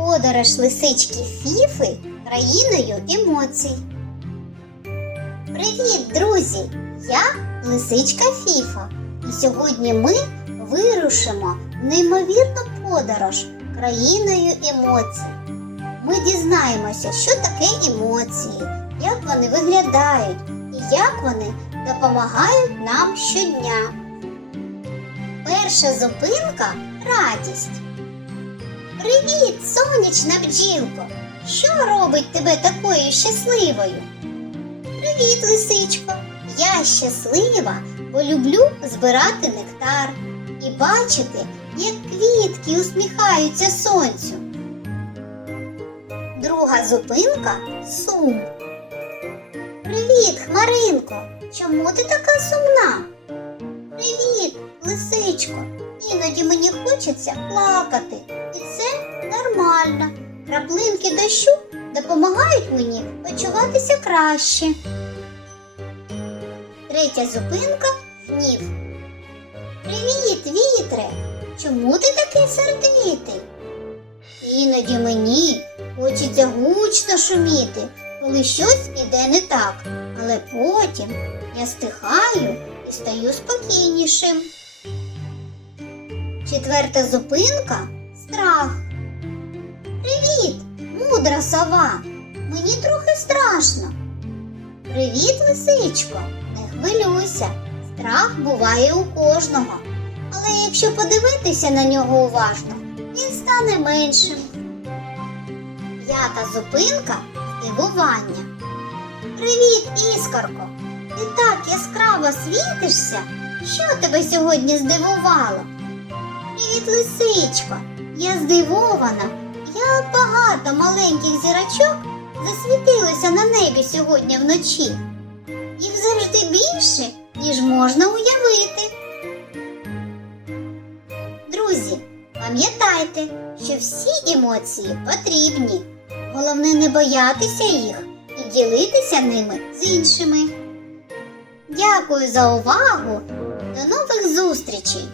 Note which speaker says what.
Speaker 1: Подорож лисички Фіфи країною емоцій. Привіт, друзі! Я лисичка Фіфа. І сьогодні ми вирушимо в неймовірну подорож країною емоцій. Ми дізнаємося, що таке емоції, як вони виглядають і як вони допомагають нам щодня. Перша зупинка радість. Привіт, сонячна бджілко! Що робить тебе такою щасливою? Привіт, лисичко! Я щаслива, бо люблю збирати нектар і бачити, як квітки усміхаються сонцю. Друга зупинка сум. Привіт, Хмаринко! Чому ти така сумна? Привіт, лисичко! Іноді мені хочеться плакати, нормально. Краплинки дощу допомагають мені почуватися краще. Третя зупинка гнів. Привіт, вітре! Чому ти такий сердитий? Іноді мені хочеться гучно шуміти, коли щось іде не так, але потім я стихаю і стаю спокійнішим. Четверта зупинка страх. Мудра сова. Мені трохи страшно. Привіт, лисичко. Не хвилюйся. Страх буває у кожного. Але якщо подивитися на нього уважно, він стане меншим. П'ята зупинка здивування. Привіт, іскорко! Ти так яскраво світишся. Що тебе сьогодні здивувало? Привіт, лисичко! Я здивована, багато маленьких зірочок засвітилося на небі сьогодні вночі. Їх завжди більше, ніж можна уявити. Друзі, пам'ятайте, що всі емоції потрібні. Головне не боятися їх і ділитися ними з іншими. Дякую за увагу! До нових зустрічей!